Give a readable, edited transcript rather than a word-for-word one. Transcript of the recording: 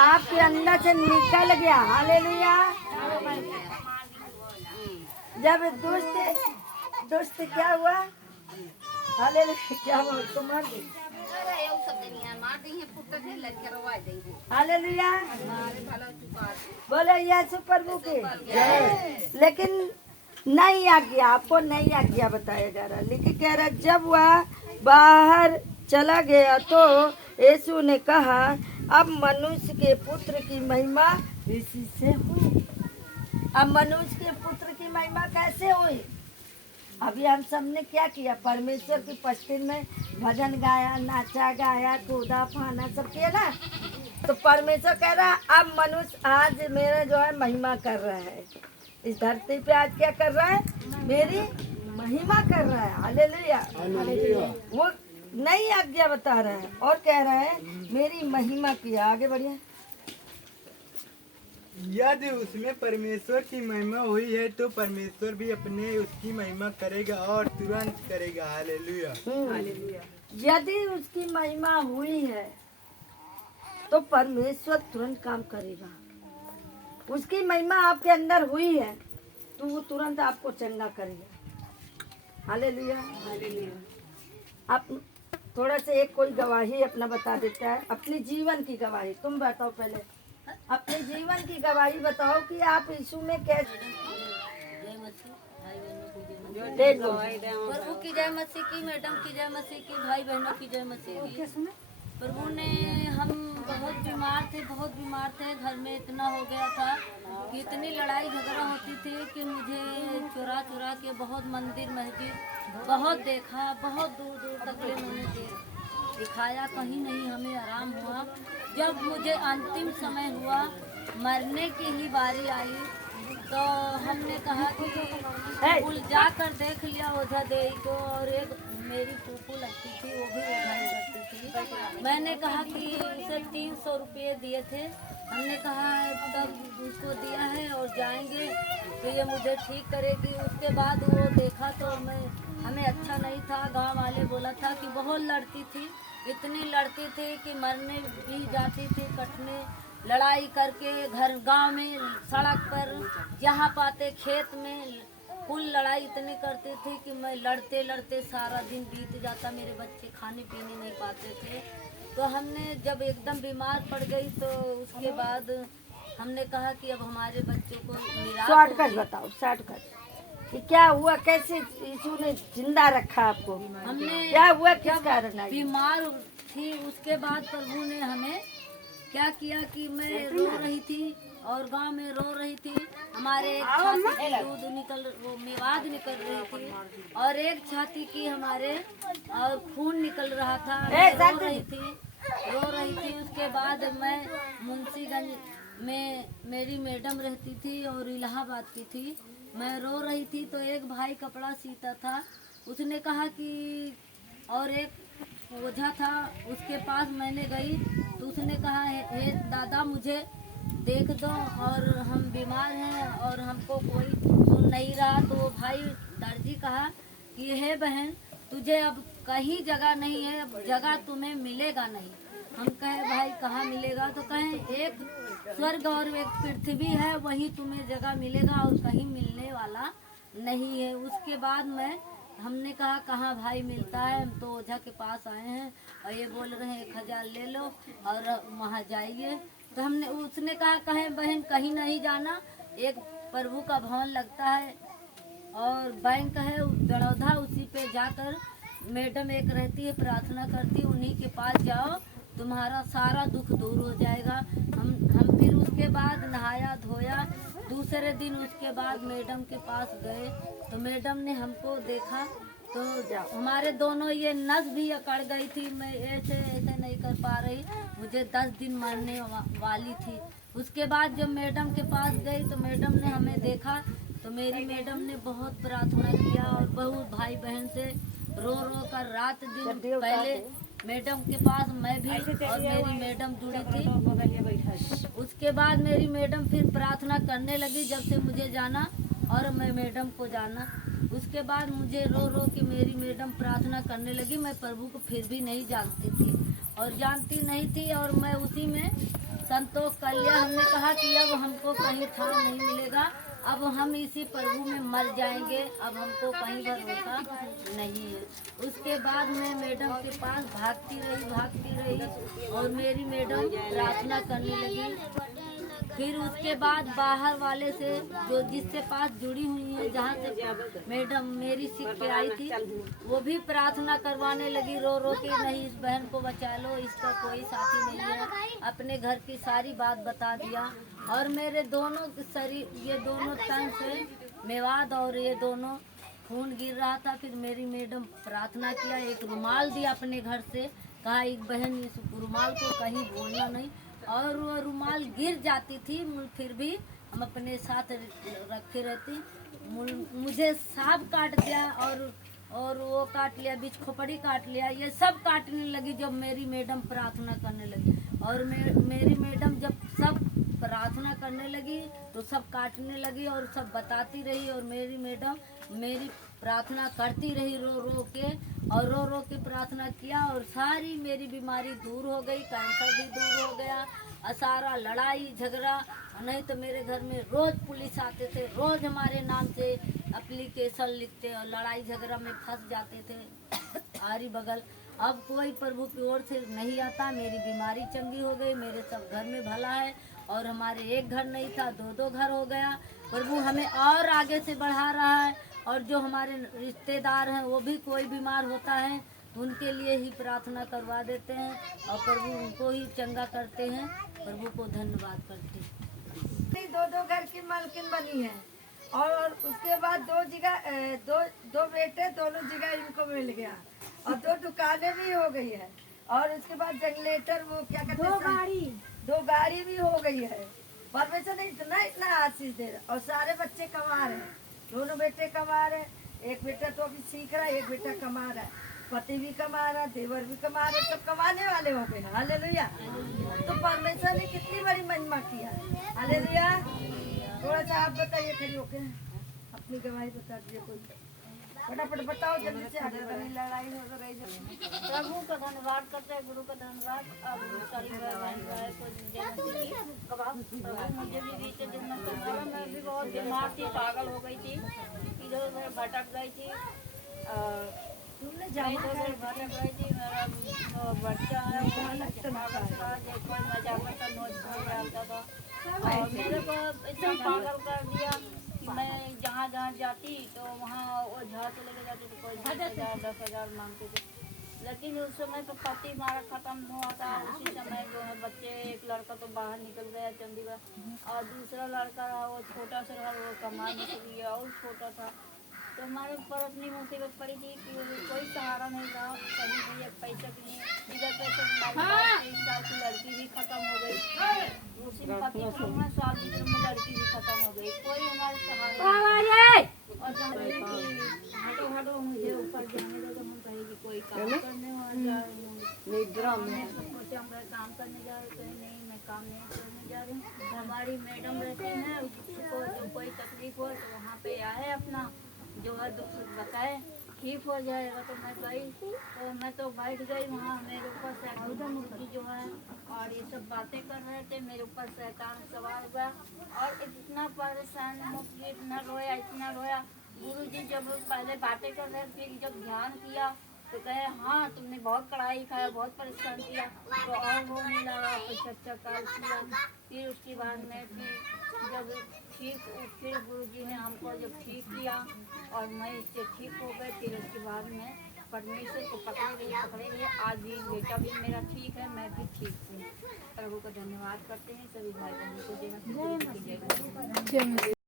आपके अंदर से निकल गया। हालेलुया। जब दुष्ट क्या हुआ? हालेलुया। क्या हुआ? उसको मार दी। हालेलुया। बोले यीशु प्रभु के। लेकिन नहीं आज्ञा, आपको नहीं आज्ञा बताया जा रहा, लेकिन कह रहा जब वह बाहर चला गया तो यीशु ने कहा अब मनुष्य के पुत्र की महिमा इसी से हुई। अब मनुष्य के पुत्र की महिमा कैसे हुई? अभी हम सबने क्या किया? परमेश्वर की उपस्थिति में भजन गाया, नाचा गाया, कूदा फाना सब किया ना। तो परमेश्वर कह रहा अब मनुष्य आज मेरा जो है महिमा कर रहा है इस धरती पे। आज क्या कर रहा है? मेरी महिमा कर रहा है। हालेलुया। वो नई आज्ञा बता रहा है और कह रहा है मेरी महिमा किया। आगे बढ़िए। यदि उसमें परमेश्वर की महिमा हुई है तो परमेश्वर भी अपने उसकी महिमा करेगा और तुरंत करेगा। हालेलुया। यदि उसकी महिमा हुई है तो परमेश्वर तुरंत काम करेगा। उसकी महिमा आपके अंदर हुई है तो वो तुरंत आपको चंगा करेगा। हालेलुया। आप थोड़ा से एक कोई गवाही अपना बता देता है, अपने जीवन की गवाही। तुम बताओ पहले अपने जीवन की गवाही बताओ कि आप यीशु में कैसे। प्रभु की जय मसीह की, मैडम की जय मसीह की, भाई बहनों की जय मसीह की। प्रभु ने हम बहुत बीमार थे। घर में इतना हो गया था कि इतनी लड़ाई झगड़ा होती थी कि मुझे चुरा चुरा के बहुत मंदिर मस्जिद बहुत देखा, बहुत दूर दूर तक मैंने दिखाया, कहीं नहीं हमें आराम हुआ। जब मुझे अंतिम समय हुआ, मरने की ही बारी आई, तो हमने कहा कि कुल जाकर देख लिया ओझा देई को। और एक मेरी फूफू लगती थी, वो भी ओझा ही करती थी। मैंने कहा कि उसे 300 रुपये दिए थे। हमने कहा तब उसको दिया है और जाएंगे तो ये मुझे ठीक करेगी। उसके बाद वो देखा तो हमें अच्छा नहीं था। गांव वाले बोला था कि बहुत लड़ती थी, इतनी लड़ती थी कि मरने भी जाती थी, कटने लड़ाई करके घर गांव में सड़क पर जहाँ पाते खेत में कुल लड़ाई इतनी करती थी कि मैं लड़ते लड़ते सारा दिन बीत जाता। मेरे बच्चे खाने पीने नहीं पाते थे। तो हमने जब एकदम बीमार पड़ गई तो उसके बाद हमने कहा कि अब हमारे बच्चों को शॉर्टकट बताओ, शॉर्टकट कि क्या हुआ, कैसे यीशु ने जिंदा रखा आपको? हमने क्या हुआ, किस कारण आई? बीमार थी। उसके बाद प्रभु ने हमें क्या किया कि मैं रो रही थी और गांव में रो रही थी। हमारे एक छाती की वो मेवाद निकल रही थी और एक छाती की हमारे और खून निकल रहा था। रो रही थी। उसके बाद मैं मुंशीगंज में मेरी मैडम रहती थी और इलाहाबाद की थी। मैं रो रही थी तो एक भाई कपड़ा सीता था, उसने कहा कि और एक ओझा था, उसके पास मैंने गई तो उसने कहा हे दादा मुझे देख दो और हम बीमार हैं और हमको कोई सुन नहीं रहा। तो भाई दर्जी कहा कि हे बहन तुझे अब कहीं जगह नहीं है, जगह तुम्हें मिलेगा नहीं। हम कहे भाई कहाँ मिलेगा? तो कहें एक स्वर्ग और एक पृथ्वी है, वहीं तुम्हें जगह मिलेगा और कहीं मिलने वाला नहीं है। उसके बाद हमने कहा कहाँ भाई मिलता है? हम तो ओझा के पास आए हैं और ये बोल रहे हैं 1000 ले लो और वहाँ जाइए। तो उसने कहा कहें बहन कहीं नहीं जाना, एक प्रभु का भवन लगता है और बैंक है दड़ौधा, उसी पे जाकर मैडम एक रहती है प्रार्थना करती, उन्हीं के पास जाओ, तुम्हारा सारा दुख दूर हो जाएगा। हम फिर उसके बाद नहाया धोया। दूसरे दिन उसके बाद मैडम के पास गए तो मैडम ने हमको देखा तो हमारे दोनों ये नस भी अकड़ गई थी। मैं ऐसे नहीं कर पा रही, मुझे 10 दिन मरने वाली थी। उसके बाद जब मैडम के पास गई तो मैडम ने हमें देखा तो मेरी मैडम ने बहुत प्रार्थना किया और बहुत भाई बहन से रो कर रात दिन पहले मैडम के पास मैं भी और मेरी मैडम जुड़ी थी। उसके बाद मेरी मैडम फिर प्रार्थना करने लगी जब से मुझे जाना और मैं मैडम को जाना। उसके बाद मुझे रो के मेरी मैडम प्रार्थना करने लगी। मैं प्रभु को फिर भी नहीं जानती थी और जानती नहीं थी और मैं उसी में संतोष कर लिया। हमने कहा कि अब हमको कहीं ठाव नहीं मिलेगा, अब हम इसी प्रभु में मर जाएंगे, अब हमको कहीं भरोसा नहीं है। उसके बाद मैं मैडम के पास भागती रही और मेरी मैडम प्रार्थना करने लगी। फिर उसके बाद बाहर वाले से जो जिससे पास जुड़ी हुई है, जहाँ से मैडम मेरी सीख के आई थी, वो भी प्रार्थना करवाने लगी रो रो के, नहीं इस बहन को बचा लो, इसका कोई साथी नहीं है। अपने घर की सारी बात बता दिया और मेरे दोनों शरीर, ये दोनों तन से मेवाद और ये दोनों खून गिर रहा था। फिर मेरी मैडम प्रार्थना किया, एक रुमाल दिया अपने घर से, कहा एक बहन इस रुमाल को कहीं भूलना नहीं, और वो रुमाल गिर जाती थी फिर भी हम अपने साथ रखे रहती। मुझे सांप काट दिया और वो काट लिया, बीच खोपड़ी काट लिया, ये सब काटने लगी जब मेरी मैडम प्रार्थना करने लगी। और मेरी मैडम जब सब प्रार्थना करने लगी तो सब काटने लगी और सब बताती रही, और मेरी मैडम मेरी प्रार्थना करती रही रो रो के प्रार्थना किया, और सारी मेरी बीमारी दूर हो गई, कैंसर भी दूर हो गया। सारा लड़ाई झगड़ा, नहीं तो मेरे घर में रोज पुलिस आते थे, रोज हमारे नाम से एप्लीकेशन लिखते और लड़ाई झगड़ा में फंस जाते थे आरी बगल। अब कोई प्रभु की ओर से नहीं आता, मेरी बीमारी चंगी हो गई, मेरे सब घर में भला है, और हमारे एक घर नहीं था, दो घर हो गया। प्रभु हमें और आगे से बढ़ा रहा है, और जो हमारे रिश्तेदार हैं वो भी कोई बीमार होता है उनके लिए ही प्रार्थना करवा देते हैं, और प्रभु उनको ही चंगा करते हैं। प्रभु को धन्यवाद करते हैं। दो घर की मालकिन बनी है, और उसके बाद दो बेटे, दोनों जगह इनको मिल गया, और 2 दुकानें भी हो गई है, और उसके बाद जनरेटर वो क्या कहते हैं, 2 गाड़ी भी हो गई है। परमेश्वर ने इतना आशीष दे रहा, और सारे बच्चे कमा रहे हैं, दोनों बेटे कमा रहे, एक बेटा तो अभी सीख रहा है, एक बेटा कमा रहा है, पति भी कमा रहा, देवर भी कमा रहे, सब कमाने वाले हो गए। हालेलुया। तो परमेश्वर ने कितनी बड़ी महिमा किया है। हालेलुया। थोड़ा सा आप बताइए, खड़ी होके अपनी गवाही बता दीजिए, कोई फटाफट बताओ जल्दी से, आगे लड़ाई हो रही है। प्रभु का धन्यवाद करते हैं, गुरु का धन्यवाद। अब सारी प्रभु मुझे भी बीते जन्म में मैं भी बहुत बीमार थी, पागल हो गई थी, इधर उधर भटक गई थी, मेरा बच्चा है कोई मजाक का नोट डालता था, और मेरे को इतना पागल कर दिया कि मैं जहाँ जाती तो वहाँ वो झाड़ से लेके जाती थी, कोई 10,000 मांगते थे। लेकिन उस समय तो पति हमारा खत्म हुआ था, उसी समय जो है बच्चे, एक लड़का तो बाहर निकल गया चंडीगढ़, और दूसरा लड़का रहा वो छोटा सा रहा, वो कमाने के लिए और छोटा था। तो हमारे ऊपर इतनी मुसीबत पड़ी थी कि कोई सहारा नहीं रहा, कहीं भी एक पैसा की नहीं, इधर पैसा की लड़की भी खत्म हो गई, उसी में पति को साल में लड़की भी खत्म हो गई, कोई हमारे सहारा। और हटो मुझे ऊपर जाने दो, तो हम कहेगी कोई काम करने वाला निद्रा में सोचा मैं काम करने जा रही, कहीं नहीं मैं काम नहीं करने जा रही हूँ। हमारी मैडम रहती हैं, उसको जब कोई तकलीफ हो तो वहाँ पे आए, अपना जो है दुख बताए, ठीक हो जाएगा। तो मैं गई, तो मैं तो बैठ गई वहाँ, मेरे ऊपर शैतान जो है और ये सब बातें कर रहे थे, मेरे ऊपर शैतान सवार हुआ, और इतना परेशान मुझे, इतना रोया। गुरुजी जब पहले बातें कर रहे थे, जब ध्यान किया तो कहे हाँ तुमने बहुत कड़ाई खाया, बहुत परेशान किया, तो और वो मिला, अच्छा काल किया। फिर उसके बाद में जब फिर गुरुजी ने हमको जब ठीक किया और मैं इससे ठीक हो गई, फिर उसके बाद में परमेश्वर को पकड़े लिए। आज भी बेटा भी मेरा ठीक है, मैं भी ठीक हूँ। प्रभु का धन्यवाद करते हैं, सभी भाई बहनों को जय मसीह।